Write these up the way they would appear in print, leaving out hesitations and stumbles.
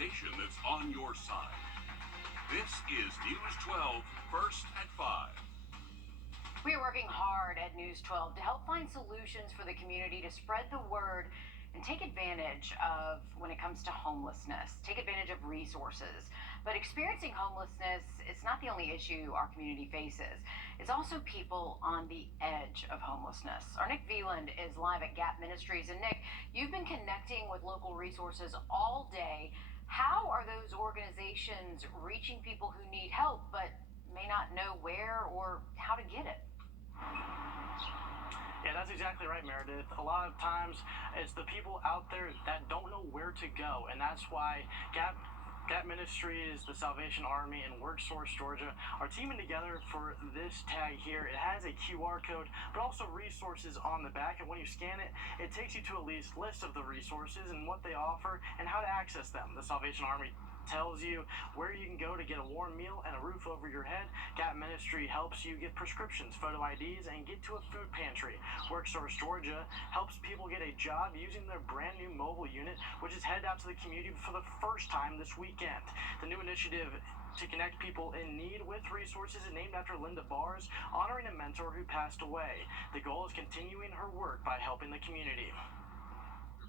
station that's on your side. This is News 12, First at 5. We are working hard at News 12 to help find solutions for the community to spread the word and take advantage of when it comes to homelessness, take advantage of resources. But experiencing homelessness, it's not the only issue our community faces. It's also people on the edge of homelessness. Our Nick Veland is live at Gap Ministries. And Nick, you've been connecting with local resources all day. How are those organizations reaching people who need help but may not know where or how to get it? Yeah, that's exactly right, Meredith. A lot of times it's the people out there that don't know where to go, and that's why Gap Ministries, the Salvation Army, and WordSource Georgia are teaming together for this tag here. It has a QR code, but also resources on the back, and when you scan it, it takes you to a list of the resources and what they offer and how to access them. The Salvation Army tells you where you can go to get a warm meal and a roof over your head. Gap Ministry helps you get prescriptions, photo IDs, and get to a food pantry. WorkSource Georgia helps people get a job using their brand new mobile unit, which is headed out to the community for the first time this weekend. The new initiative to connect people in need with resources is named after Linda Bars, honoring a mentor who passed away. The goal is continuing her work by helping the community.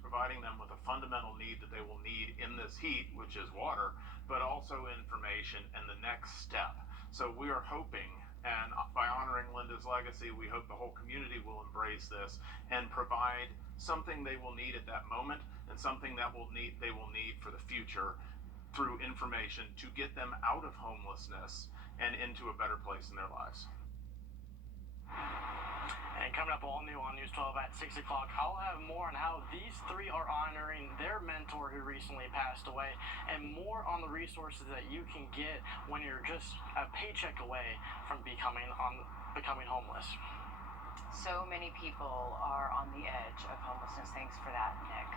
Providing them with a fundamental need that they will need in this heat, which is water, but also information and the next step. So we are hoping, and by honoring Linda's legacy, we hope the whole community will embrace this and provide something they will need at that moment and something that they will need for the future through information to get them out of homelessness and into a better place in their lives. And coming up all new on News 12 at 6 o'clock, I'll have more on how these three are honoring their mentor who recently passed away, and more on the resources that you can get when you're just a paycheck away from becoming homeless. So many people are on the edge of homelessness. Thanks for that, Nick.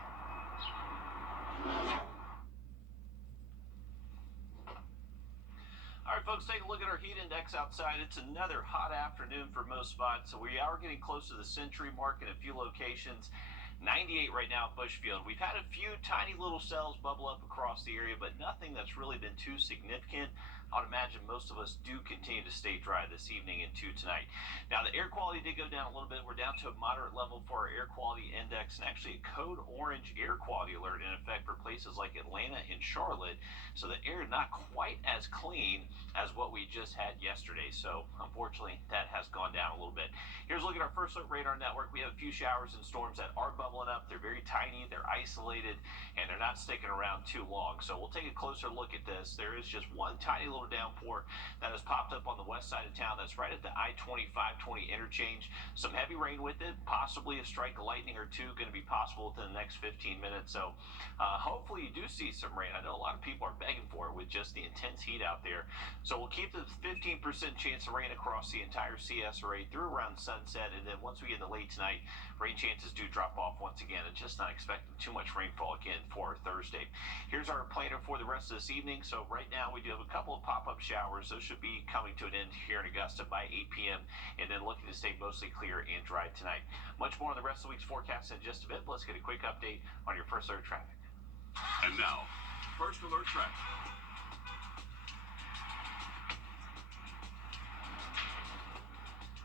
All right, folks, take a look at our heat index outside. It's another hot afternoon for most spots, so we are getting close to the century mark in a few locations. 98 right now at Bushfield. We've had a few tiny little cells bubble up across the area, but nothing that's really been too significant. I would imagine most of us do continue to stay dry this evening into tonight. Now, the air quality did go down a little bit. We're down to a moderate level for our air quality index, and actually a code orange air quality alert in effect for places like Atlanta and Charlotte. So the air not quite as clean as what we just had yesterday. So unfortunately, that has gone down a little bit. Here's a look at our first look radar network. We have a few showers and storms that are bubbling up. They're very tiny, they're isolated, and they're not sticking around too long. So we'll take a closer look at this. There is just one tiny little downpour that has popped up on the west side of town. That's right at the I-25-20 interchange. Some heavy rain with it, possibly a strike of lightning or two going to be possible within the next 15 minutes. So hopefully you do see some rain. I know a lot of people are begging for it with just the intense heat out there. So we'll keep the 15% chance of rain across the entire CS array through around sunset, and then once we get into late tonight, rain chances do drop off once again. It's just not expecting too much rainfall again for Thursday. Here's our planner for the rest of this evening. So right now we do have a couple of pop-up showers. Those should be coming to an end here in Augusta by 8 p.m. and then looking to stay mostly clear and dry tonight. Much more on the rest of the week's forecast in just a bit. Let's get a quick update on your first alert traffic. And now, First Alert traffic.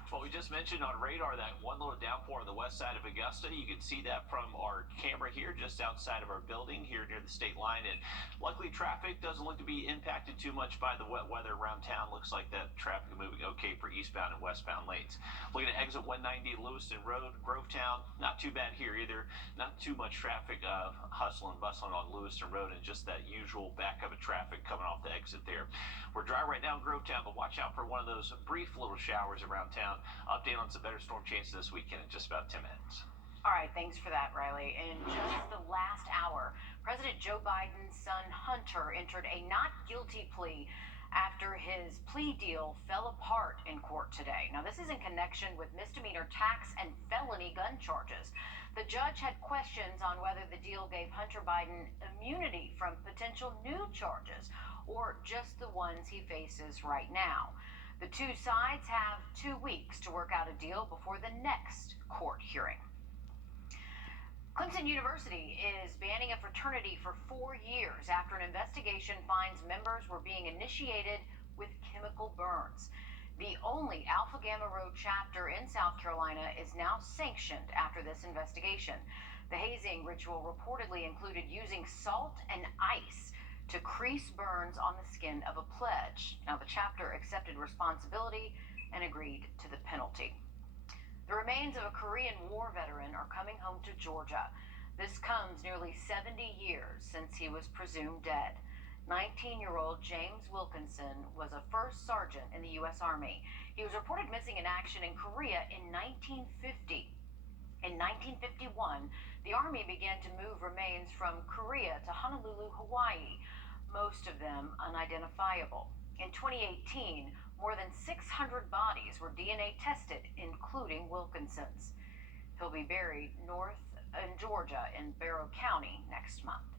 Well, we just mentioned on radar that one little downpour on the west side of Augusta. You can see that from our camera here just outside of our building here near the state line. And luckily, traffic doesn't look to be impacted too much by the wet weather around town. Looks like that traffic is moving okay for eastbound and westbound lanes. Looking at exit 190 Lewiston Road, Grovetown. Not too bad here either. Not too much traffic hustling and bustling on Lewiston Road, and just that usual backup of traffic coming off the exit there. We're dry right now in Grovetown, but watch out for one of those brief little showers around town. Update on some better storm chances this weekend in just about 10 minutes. All right, thanks for that, Riley. In just the last hour, President Joe Biden's son Hunter entered a not guilty plea after his plea deal fell apart in court today. Now, this is in connection with misdemeanor tax and felony gun charges. The judge had questions on whether the deal gave Hunter Biden immunity from potential new charges or just the ones he faces right now. The two sides have 2 weeks to work out a deal before the next court hearing. Clemson University is banning a fraternity for 4 years after an investigation finds members were being initiated with chemical burns. The only Alpha Gamma Rho chapter in South Carolina is now sanctioned after this investigation. The hazing ritual reportedly included using salt and ice to crease burns on the skin of a pledge. Now, the chapter accepted responsibility and agreed to the penalty. The remains of a Korean War veteran are coming home to Georgia. This comes nearly 70 years since he was presumed dead. 19-year-old James Wilkinson was a first sergeant in the U.S. Army. He was reported missing in action in Korea in 1950. In 1951, the Army began to move remains from Korea to Honolulu, Hawaii, most of them unidentifiable. In 2018, more than 600 bodies were DNA tested, including Wilkinson's. He'll be buried north in Georgia in Barrow County next month.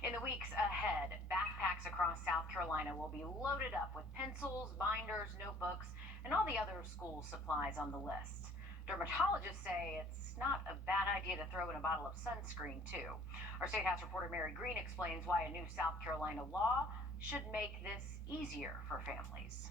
In the weeks ahead, backpacks across South Carolina will be loaded up with pencils, binders, notebooks, and all the other school supplies on the list. Dermatologists say it's not a bad idea to throw in a bottle of sunscreen, too. Our State House reporter Mary Green explains why a new South Carolina law should make this easier for families.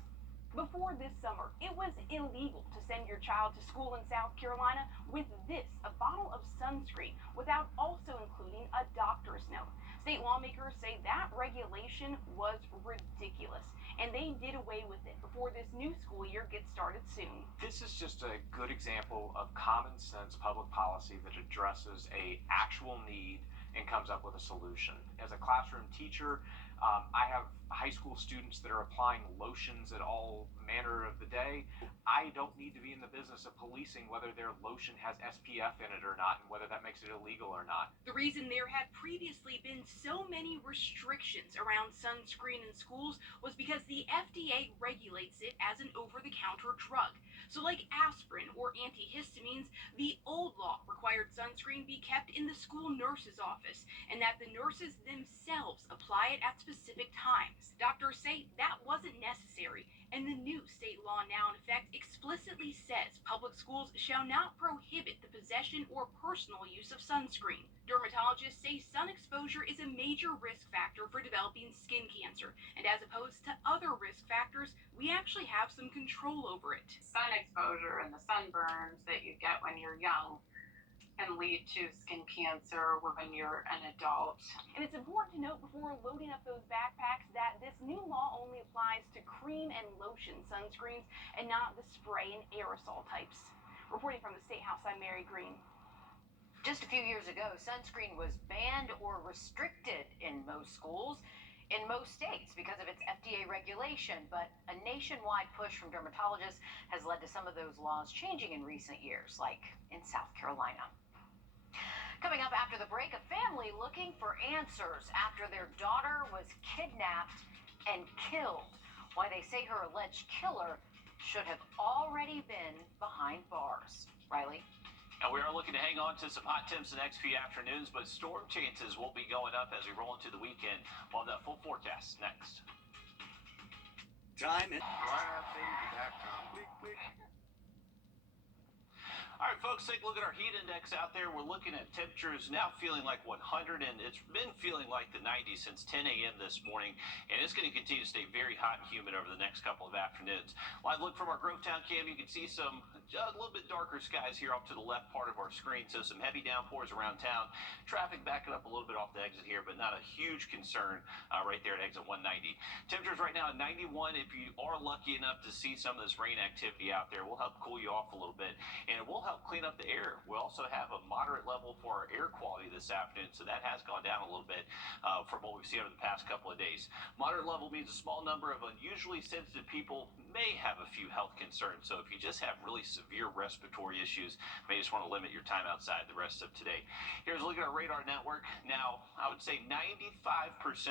Before this summer, it was illegal to send your child to school in South Carolina with a bottle of sunscreen, without also including a doctor's note. State lawmakers say that regulation was ridiculous, and they did away with it before this new school year gets started soon. This is just a good example of common sense public policy that addresses a actual need and comes up with a solution. As a classroom teacher, I have high school students that are applying lotions at all manner of the day. I don't need to be in the business of policing whether their lotion has SPF in it or not, and whether that makes it illegal or not. The reason there had previously been so many restrictions around sunscreen in schools was because the FDA regulates it as an over-the-counter drug. So like aspirin or antihistamines, the old law required sunscreen be kept in the school nurse's office, and that the nurses themselves apply it at specific times. Doctors say that wasn't necessary, and the new state law now in effect explicitly says public schools shall not prohibit the possession or personal use of sunscreen. Dermatologists say sun exposure is a major risk factor for developing skin cancer, and as opposed to other risk factors, we actually have some control over it. Sun exposure and the sunburns that you get when you're young can lead to skin cancer when you're an adult. And it's important to note before loading up those backpacks that this new law only applies to cream and lotion sunscreens and not the spray and aerosol types. Reporting from the State House, I'm Mary Green. Just a few years ago, sunscreen was banned or restricted in most schools in most states because of its FDA regulation, but a nationwide push from dermatologists has led to some of those laws changing in recent years, like in South Carolina. Coming up after the break, a family looking for answers after their daughter was kidnapped and killed. Why they say her alleged killer should have already been behind bars. Riley? And we are looking to hang on to some hot temps the next few afternoons, but storm chances will be going up as we roll into the weekend. We'll have that full forecast next. Time it. All right, folks, take a look at our heat index out there. We're looking at temperatures now feeling like 100, and it's been feeling like the 90s since 10 a.m. this morning, and it's going to continue to stay very hot and humid over the next couple of afternoons. Live look from our Grovetown cam, you can see some a little bit darker skies here off to the left part of our screen, so some heavy downpours around town. Traffic backing up a little bit off the exit here, but not a huge concern right there at exit 190. Temperatures right now at 91. If you are lucky enough to see some of this rain activity out there, we'll help cool you off a little bit, and it will help clean up the air. We also have a moderate level for our air quality this afternoon, so that has gone down a little bit from what we've seen over the past couple of days. Moderate level means a small number of unusually sensitive people may have a few health concerns, so if you just have really severe respiratory issues, you may just want to limit your time outside the rest of today. Here's a look at our radar network. Now, I would say 95%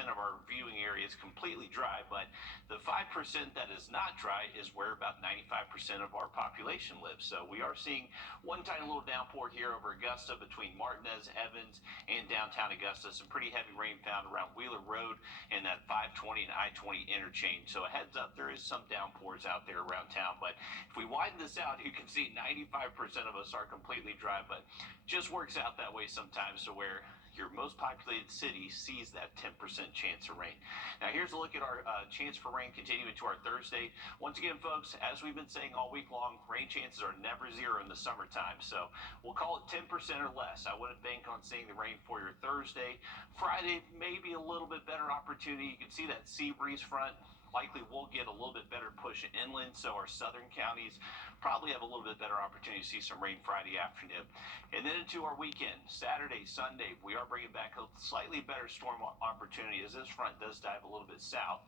of our viewing area is completely dry, but the 5% that is not dry is where about 95% of our population lives. So we are seeing one One tiny little downpour here over Augusta between Martinez, Evans, and downtown Augusta. Some pretty heavy rain found around Wheeler Road and that 520 and I-20 interchange. So a heads up, there is some downpours out there around town. But if we widen this out, you can see 95% of us are completely dry, but just works out that way sometimes to where your most populated city sees that 10% chance of rain. Now here's a look at our chance for rain continuing to our Thursday. Once again, folks, as we've been saying all week long, rain chances are never zero in the summertime. So we'll call it 10% or less. I wouldn't bank on seeing the rain for your Thursday. Friday, maybe a little bit better opportunity. You can see that sea breeze front. Likely we'll get a little bit better push inland, so our southern counties probably have a little bit better opportunity to see some rain Friday afternoon. And then into our weekend, Saturday, Sunday, we are bringing back a slightly better storm opportunity as this front does dive a little bit south.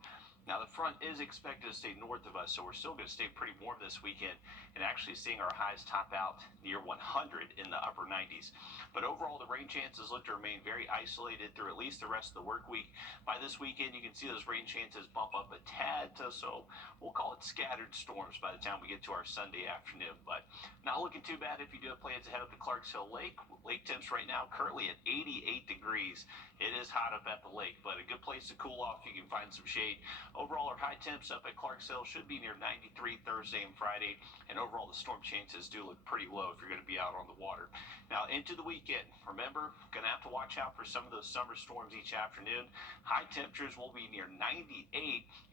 Now the front is expected to stay north of us, so we're still going to stay pretty warm this weekend and actually seeing our highs top out near 100 in the upper 90s. But overall, the rain chances look to remain very isolated through at least the rest of the work week. By this weekend, you can see those rain chances bump up a tad, so we'll call it scattered storms by the time we get to our Sunday afternoon. But not looking too bad if you do have plans to head up to Clarks Hill Lake. Lake temps right now currently at 88 degrees. It is hot up at the lake, but a good place to cool off. You can find some shade. Overall, our high temps up at Clarks Hill should be near 93 Thursday and Friday, and overall the storm chances do look pretty low if you're going to be out on the water. Now into the weekend, remember, going to have to watch out for some of those summer storms each afternoon. High temperatures will be near 98,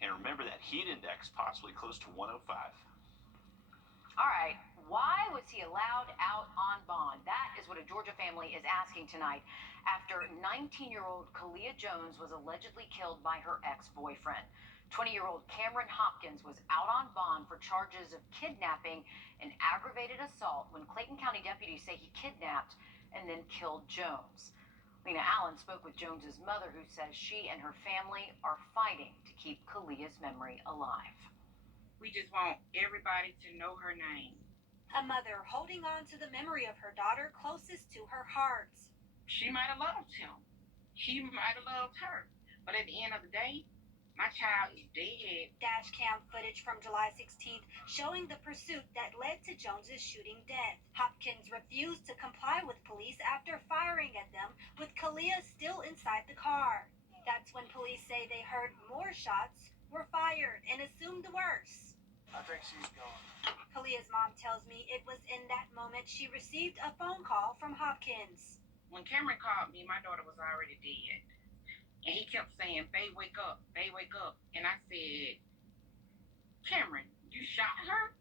and remember that heat index possibly close to 105. All right, why was he allowed out on bond? That is what a Georgia family is asking tonight after 19-year-old Kalia Jones was allegedly killed by her ex-boyfriend. 20-year-old Cameron Hopkins was out on bond for charges of kidnapping and aggravated assault when Clayton County deputies say he kidnapped and then killed Jones. Lena Allen spoke with Jones's mother, who says she and her family are fighting to keep Kalia's memory alive. We just want everybody to know her name. A mother holding on to the memory of her daughter closest to her heart. She might have loved him. He might have loved her. But at the end of the day, my child is dead. Dash cam footage from July 16th showing the pursuit that led to Jones's shooting death. Hopkins refused to comply with police after firing at them, with Kalia still inside the car. That's when police say they heard more shots were fired and assumed the worst. I think she's gone. Kalia's mom tells me it was in that moment she received a phone call from Hopkins. When Cameron called me, my daughter was already dead. And he kept saying, "Babe, wake up, babe, wake up." And I said, "Cameron, you shot her?"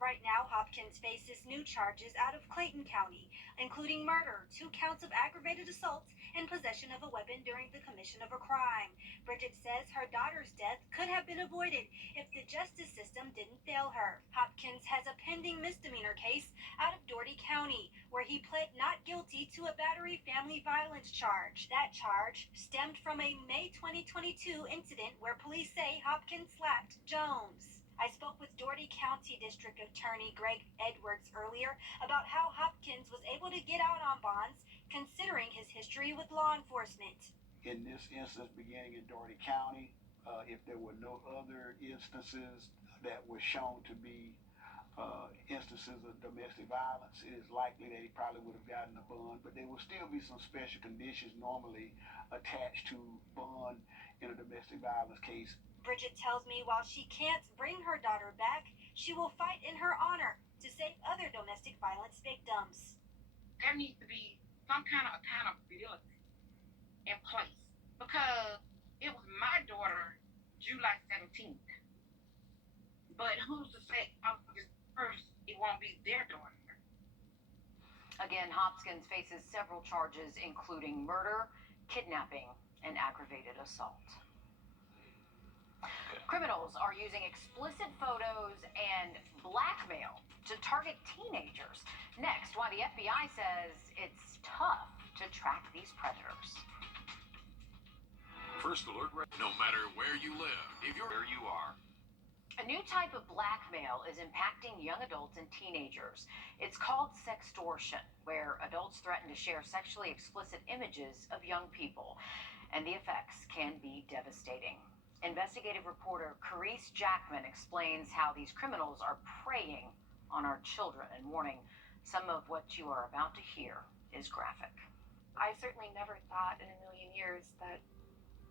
Right now, Hopkins faces new charges out of Clayton County, including murder, 2 counts of aggravated assault, and possession of a weapon during the commission of a crime. Bridget says her daughter's death could have been avoided if the justice system didn't fail her. Hopkins has a pending misdemeanor case out of Dougherty County, where he pled not guilty to a battery family violence charge. That charge stemmed from a May 2022 incident where police say Hopkins slapped Jones. I spoke with Dougherty County District Attorney Greg Edwards earlier about how Hopkins was able to get out on bonds considering his history with law enforcement. In this instance, beginning in Dougherty County, if there were no other instances that were shown to be instances of domestic violence, it is likely that he probably would have gotten a bond, but there will still be some special conditions normally attached to bond in a domestic violence case. Bridget tells me while she can't bring her daughter back, she will fight in her honor to save other domestic violence victims. There needs to be some kind of accountability in place, because it was my daughter July 17th. But who's to say August 1st it won't be their daughter? Again, Hopkins faces several charges, including murder, kidnapping, and aggravated assault. Criminals are using explicit photos and blackmail to target teenagers. Next, why the FBI says it's tough to track these predators. First alert, no matter where you live, if you're where you are. A new type of blackmail is impacting young adults and teenagers. It's called sextortion, where adults threaten to share sexually explicit images of young people, and the effects can be devastating. Investigative reporter Carice Jackman explains how these criminals are preying on our children and warning Some of what you are about to hear is graphic. I certainly never thought in a million years that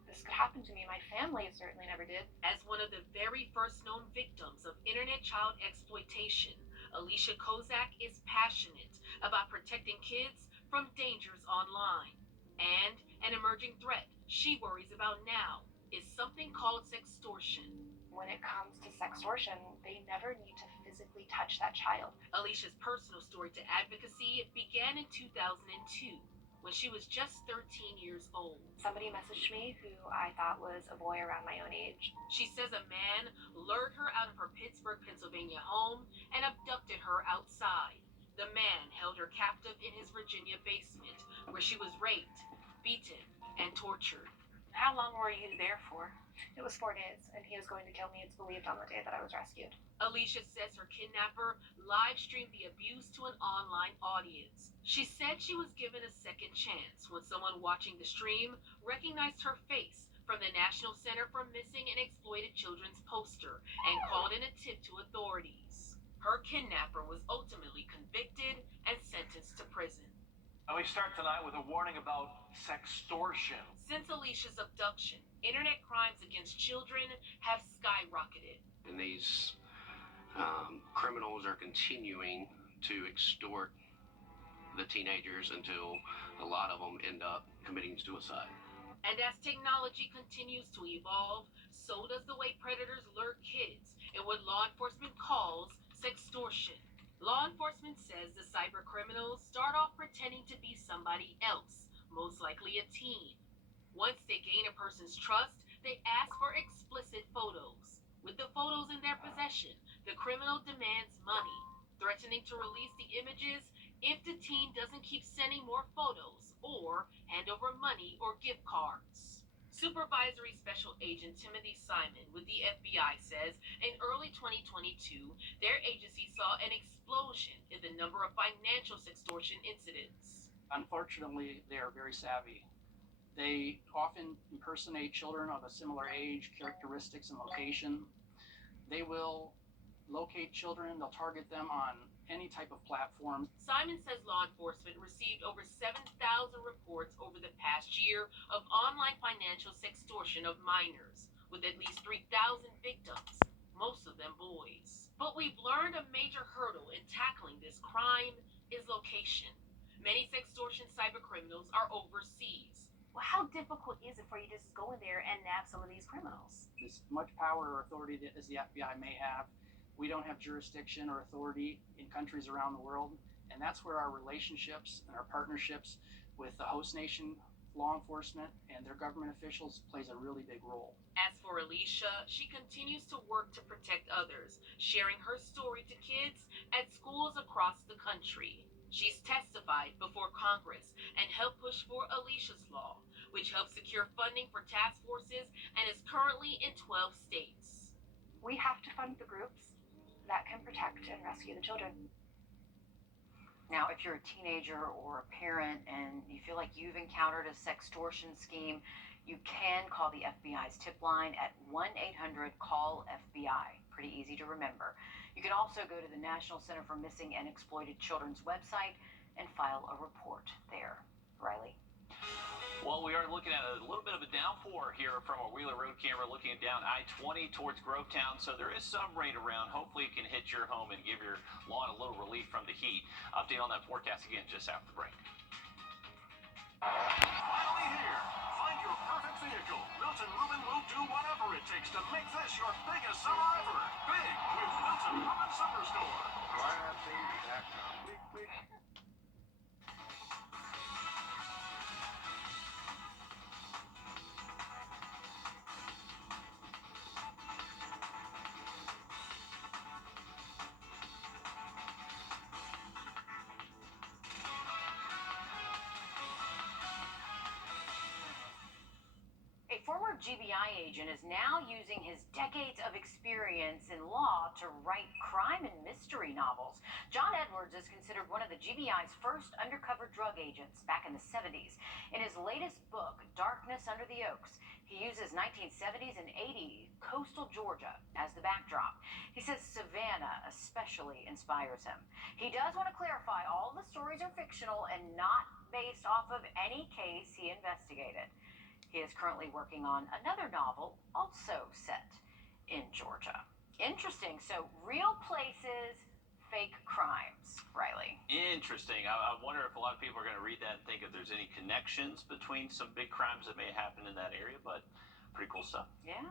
this could happen to me. My family certainly never did. As one of the very first known victims of internet child exploitation, Alicia Kozak is passionate about protecting kids from dangers online. And an emerging threat she worries about now is something called sextortion. When it comes to sextortion, they never need to physically touch that child. Alicia's personal story to advocacy began in 2002 when she was just 13 years old. Somebody messaged me who I thought was a boy around my own age. She says a man lured her out of her Pittsburgh, Pennsylvania home and abducted her outside. The man held her captive in his Virginia basement, where she was raped, beaten, and tortured. How long were you there for? It was 4 days, and he was going to kill me, it's believed, on the day that I was rescued. Alicia says her kidnapper live streamed the abuse to an online audience. She said she was given a second chance when someone watching the stream recognized her face from the National Center for Missing and Exploited Children's poster and called in a tip to authorities. Her kidnapper was ultimately convicted and sentenced to prison. We start tonight with a warning about sextortion. Since Alicia's abduction, internet crimes against children have skyrocketed. And these criminals are continuing to extort the teenagers until a lot of them end up committing suicide. And as technology continues to evolve, so does the way predators lure kids in what law enforcement calls sextortion. Law enforcement says the cyber criminals start off pretending to be somebody else, most likely a teen. Once they gain a person's trust, they ask for explicit photos. With the photos in their possession, the criminal demands money, threatening to release the images if the teen doesn't keep sending more photos or hand over money or gift cards. Supervisory Special Agent Timothy Simon with the FBI says in early 2022, their agency saw an explosion in the number of financial sextortion incidents. Unfortunately, they are very savvy. They often impersonate children of a similar age, characteristics, and location. They will locate children, they'll target them on any type of platform. Simon says law enforcement received over 7,000 reports over the past year of online financial sextortion of minors, with at least 3,000 victims, most of them boys. But we've learned a major hurdle in tackling this crime is location. Many sextortion cybercriminals are overseas. Well, how difficult is it for you to just go in there and nab some of these criminals? As much power or authority as the FBI may have, we don't have jurisdiction or authority in countries around the world, and that's where our relationships and our partnerships with the host nation law enforcement and their government officials plays a really big role. As for Alicia, she continues to work to protect others, sharing her story to kids at schools across the country. She's testified before Congress and helped push for Alicia's Law, which helps secure funding for task forces and is currently in 12 states. We have to fund the groups that can protect and rescue the children. Now, if you're a teenager or a parent and you feel like you've encountered a sextortion scheme, you can call the FBI's tip line at 1-800-CALL-FBI. Pretty easy to remember. You can also go to the National Center for Missing and Exploited Children's website and file a report there. Riley? Well, we are looking at a little bit of a downpour here from our Wheeler Road camera looking down I-20 towards Grovetown. So there is some rain around. Hopefully it can hit your home and give your lawn a little relief from the heat. Update on that forecast again just after the break. Finally here. Find your perfect vehicle. Milton Rubin will do whatever it takes to make this your biggest summer ever. Big with Milton Rubin Summer Store. A former former GBI agent is now using his decades of experience in law to write crime and mystery novels. John Edwards is considered one of the GBI's first undercover drug agents back in the 70s. In his latest book, Darkness Under the Oaks, he uses 1970s and 80s coastal Georgia as the backdrop. He says Savannah especially inspires him. He does want to clarify all the stories are fictional and not based off of any case he investigated. He is currently working on another novel also set in Georgia. Interesting. So, real places, fake crimes, Riley. Interesting. I wonder if a lot of people are going to read that and think if there's any connections between some big crimes that may happen in that area, but pretty cool stuff. Yeah.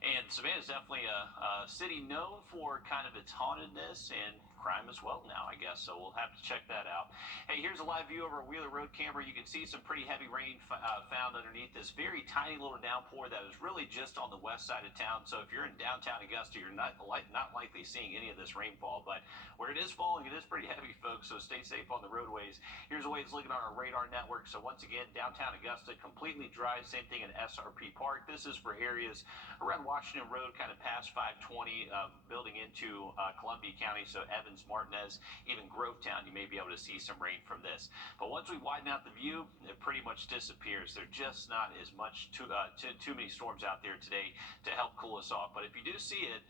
And Savannah is definitely a city known for kind of its hauntedness and crime as well now, I guess. So we'll have to check that out. Hey, here's a live view of our Wheeler Road camera. You can see some pretty heavy rain found underneath this very tiny little downpour that is really just on the west side of town. So if you're in downtown Augusta, you're not likely seeing any of this rainfall. But where it is falling, it is pretty heavy, folks. So stay safe on the roadways. Here's the way it's looking on our radar network. So once again, downtown Augusta completely dry. Same thing in SRP Park. This is for areas around Washington Road, kind of past 520, building into Columbia County. So Evans, Martinez, even Grovetown, you may be able to see some rain from this. But once we widen out the view, it pretty much disappears. There's just not as much too many storms out there today to help cool us off. But if you do see it,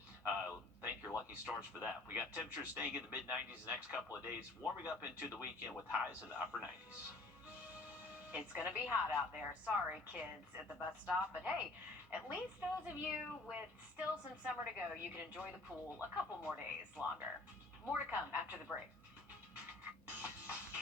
thank your lucky stars for that. We got temperatures staying in the mid-90s the next couple of days, warming up into the weekend with highs in the upper 90s. It's going to be hot out there. Sorry, kids at the bus stop. But hey, at least those of you with still some summer to go, you can enjoy the pool a couple more days longer. More to come after the break.